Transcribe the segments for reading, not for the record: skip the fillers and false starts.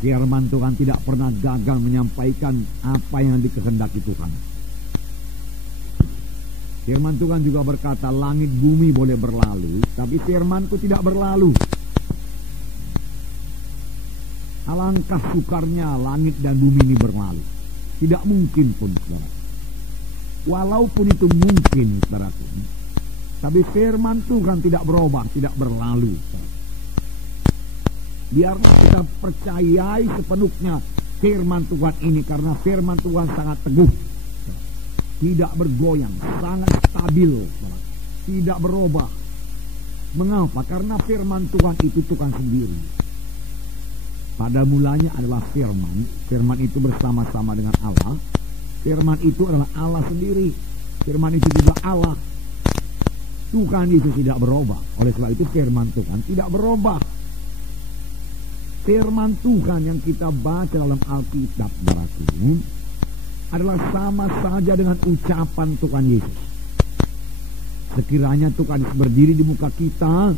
Firman Tuhan tidak pernah gagal menyampaikan apa yang dikehendaki Tuhan. Firman Tuhan juga berkata, langit bumi boleh berlalu, tapi firman-Ku tidak berlalu. Alangkah sukarnya langit dan bumi ini berlalu. Tidak mungkin pun, saudara. Walaupun itu mungkin, saudaraku, tapi firman Tuhan tidak berubah, tidak berlalu. Biarlah kita percayai sepenuhnya firman Tuhan ini, karena firman Tuhan sangat teguh, tidak bergoyang, sangat stabil, tidak berubah. Mengapa? Karena firman Tuhan itu Tuhan sendiri. Pada mulanya adalah firman. Firman itu bersama-sama dengan Allah. Firman itu adalah Allah sendiri. Firman itu juga Allah. Tuhan Yesus tidak berubah. Oleh sebab itu firman Tuhan tidak berubah. Firman Tuhan yang kita baca dalam Alkitab, saudaraku, adalah sama saja dengan ucapan Tuhan Yesus. Sekiranya Tuhan Yesus berdiri di muka kita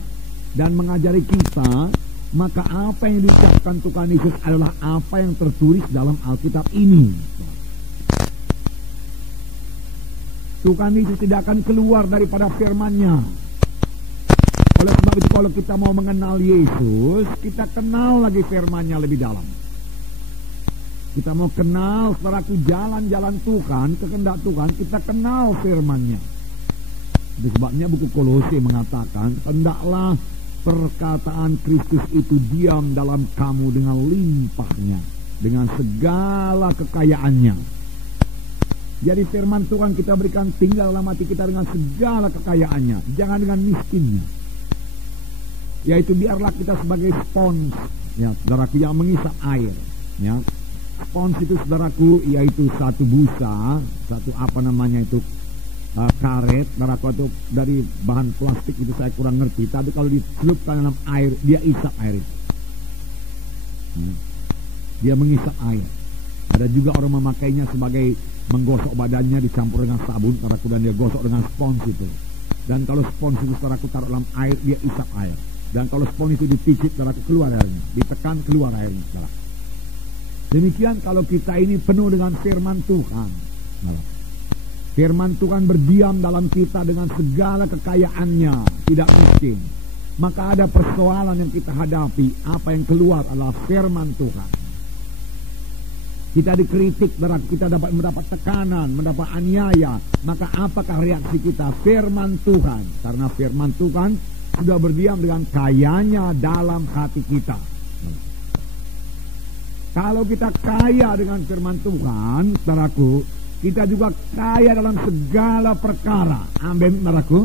dan mengajari kita, maka apa yang diucapkan Tuhan Yesus adalah apa yang tertulis dalam Alkitab ini. Tuhan Yesus tidak akan keluar daripada firman-Nya. Oleh sebab itu kalau kita mau mengenal Yesus, kita kenal lagi firman-Nya lebih dalam. Kita mau kenal saudaraku jalan-jalan Tuhan, kehendak Tuhan, kita kenal firman-Nya. Sebabnya buku Kolose mengatakan, hendaklah perkataan Kristus itu diam dalam kamu dengan limpahnya, dengan segala kekayaannya. Jadi firman Tuhan kita berikan tinggal dalam hati kita dengan segala kekayaannya, jangan dengan miskinnya. Yaitu biarlah kita sebagai spons, ya saudaraku, yang mengisap air, ya. Spons itu saudaraku yaitu satu busa, satu karet, saudaraku, atau dari bahan plastik itu saya kurang ngerti, tapi kalau dicelupkan dalam air dia isap air itu, dia mengisap air. Ada juga orang memakainya sebagai menggosok badannya dicampur dengan sabun, saudaraku, dan dia gosok dengan spons itu. Dan kalau spons itu saudaraku taruh dalam air, dia isap air. Dan kalau spons itu dipicit, saudaraku, keluar airnya, ditekan keluar airnya, saudaraku. Demikian kalau kita ini penuh dengan firman Tuhan, saudaraku. Firman Tuhan berdiam dalam kita dengan segala kekayaannya, tidak miskin. Maka ada persoalan yang kita hadapi, apa yang keluar adalah firman Tuhan. Kita dikritik, kita dapat mendapat tekanan, mendapat aniaya. Maka apakah reaksi kita? Firman Tuhan. Karena firman Tuhan sudah berdiam dengan kayanya dalam hati kita. Kalau kita kaya dengan firman Tuhan, saudaraku, kita juga kaya dalam segala perkara. Amin, saudaraku.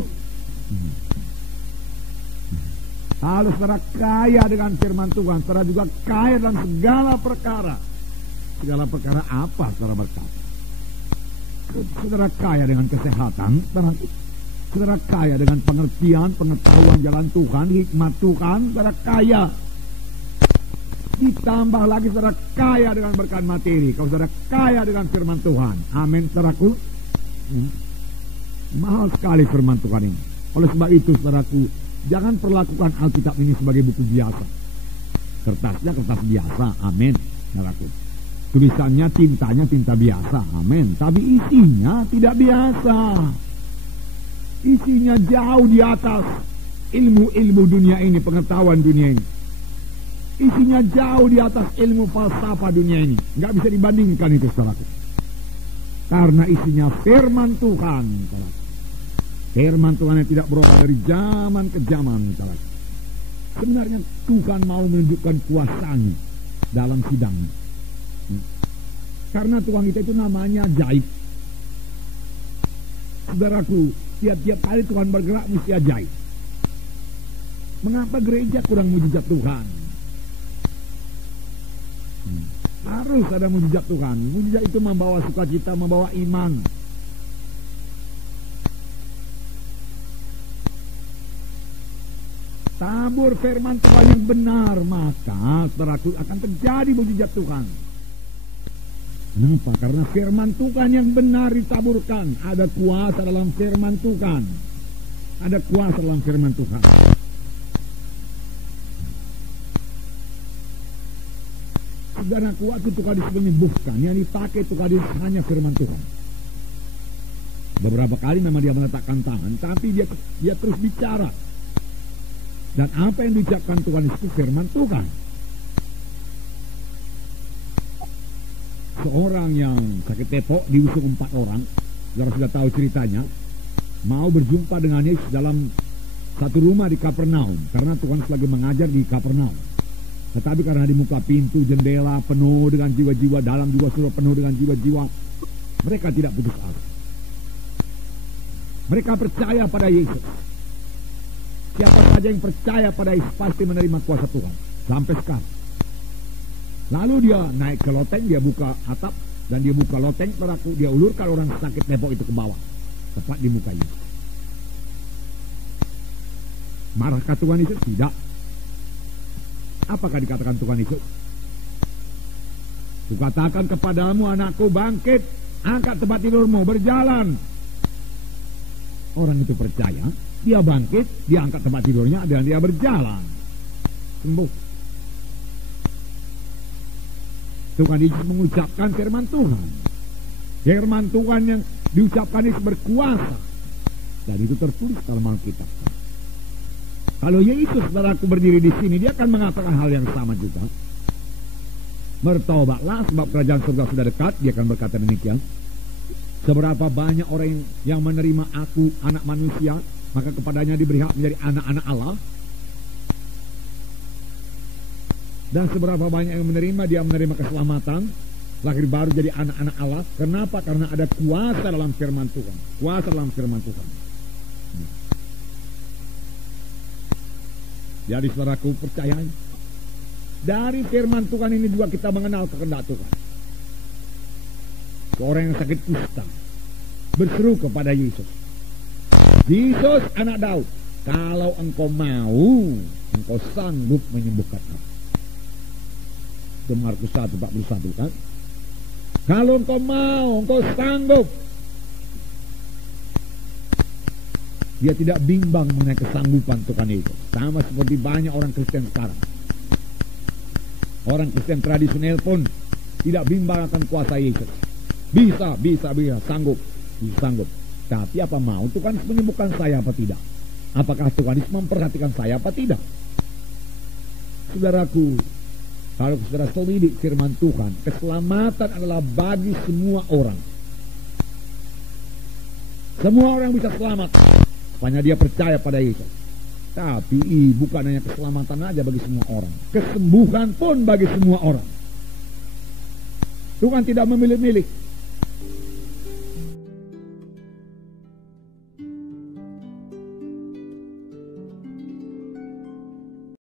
Kalau saudara kaya dengan firman Tuhan, saudara juga kaya dalam segala perkara. Segala perkara apa saudara berkata? Saudara kaya dengan kesehatan, saudara kaya dengan pengertian, pengetahuan jalan Tuhan, hikmat Tuhan, saudara kaya. Ditambah lagi saudara kaya dengan berkat materi, kalau saudara kaya dengan firman Tuhan. Amin, saudaraku. Mahal sekali firman Tuhan ini. Oleh sebab itu, saudaraku, jangan perlakukan Alkitab ini sebagai buku biasa. Kertasnya kertas biasa, amin, saudaraku. Tulisannya, tintanya tinta biasa, amin. Tapi isinya tidak biasa. Isinya jauh di atas ilmu-ilmu dunia ini, pengetahuan dunia ini. Isinya jauh di atas ilmu falsafah dunia ini. Nggak bisa dibandingkan itu, saudaraku. Karena isinya firman Tuhan, saudaraku. Firman Tuhan yang tidak berubah dari zaman ke zaman, saudaraku. Sebenarnya Tuhan mau menunjukkan kuasanya dalam sidangnya. Karena Tuhan kita itu namanya ajaib. Saudaraku, tiap-tiap kali Tuhan bergerak mesti ajaib. Mengapa gereja kurang mujizat Tuhan? Harus ada mujizat Tuhan. Mujizat itu membawa sukacita, membawa iman. Tabur firman Tuhan yang benar, maka saudaraku akan terjadi mujizat Tuhan. Kenapa? Karena firman Tuhan yang benar ditaburkan. Ada kuasa dalam firman Tuhan. Ada kuasa dalam firman Tuhan. Saudaraku, waktu Tuhan Yesus menyembuhkan, yang dipakai Tuhan Yesus hanya firman Tuhan. Beberapa kali memang dia meletakkan tangan, tapi dia terus bicara. Dan apa yang diucapkan Tuhan Yesus itu firman Tuhan. Seorang yang sakit tepok diusung 4 orang, saudara sudah tahu ceritanya, mau berjumpa dengan Yesus dalam satu rumah di Kapernaum, karena Tuhan lagi mengajar di Kapernaum. Tetapi karena di muka pintu jendela penuh dengan jiwa-jiwa, dalam juga sudah penuh dengan jiwa-jiwa, mereka tidak putus asa. Mereka percaya pada Yesus. Siapa saja yang percaya pada Yesus pasti menerima kuasa Tuhan. Sampai sekarang. Lalu dia naik ke loteng, dia buka atap, dan dia buka loteng, dia ulurkan orang sakit tepok itu ke bawah. Tepat di muka Yesus. Marahkah Tuhan Yesus? Tidak. Apakah dikatakan Tuhan Yesus? Kukatakan kepadamu, anakku, bangkit, angkat tempat tidurmu, berjalan. Orang itu percaya, dia bangkit, dia angkat tempat tidurnya, dan dia berjalan. Sembuh. Tuhan Yesus mengucapkan firman Tuhan. Firman Tuhan yang diucapkan Yesus berkuasa. Dan itu tertulis dalam Alkitab. Kalau Yesus, saudaraku, berdiri di sini, dia akan mengatakan hal yang sama juga. Bertobatlah sebab kerajaan surga sudah dekat. Dia akan berkata demikian. Seberapa banyak orang yang menerima aku, anak manusia, maka kepadanya diberi hak menjadi anak-anak Allah. Dan seberapa banyak yang menerima, dia menerima keselamatan, lahir baru jadi anak-anak Allah. Kenapa? Karena ada kuasa dalam firman Tuhan. Kuasa dalam firman Tuhan. Jadi saudaraku, percayai. Dari firman Tuhan ini juga kita mengenal kehendak Tuhan. Seorang yang sakit kusta berseru kepada Yesus. Yesus, anak Daud, kalau engkau mau, engkau sanggup menyembuhkan aku. Itu Markus 1:41 kan? Kalau engkau mau, engkau sanggup. Dia tidak bimbang mengenai kesanggupan Tuhan itu. Sama seperti banyak orang Kristen sekarang. Orang Kristen tradisional pun tidak bimbang akan kuasa Yesus. Bisa, sanggup. Tapi apa mau Tuhan menyembuhkan saya apa tidak? Apakah Tuhan memperhatikan saya apa tidak? Saudaraku, kalau saudara selidik firman Tuhan, keselamatan adalah bagi semua orang. Semua orang bisa selamat, sepanjang dia percaya pada Yesus. Tapi bukan hanya keselamatan aja bagi semua orang, kesembuhan pun bagi semua orang. Tuhan tidak memilih-milih.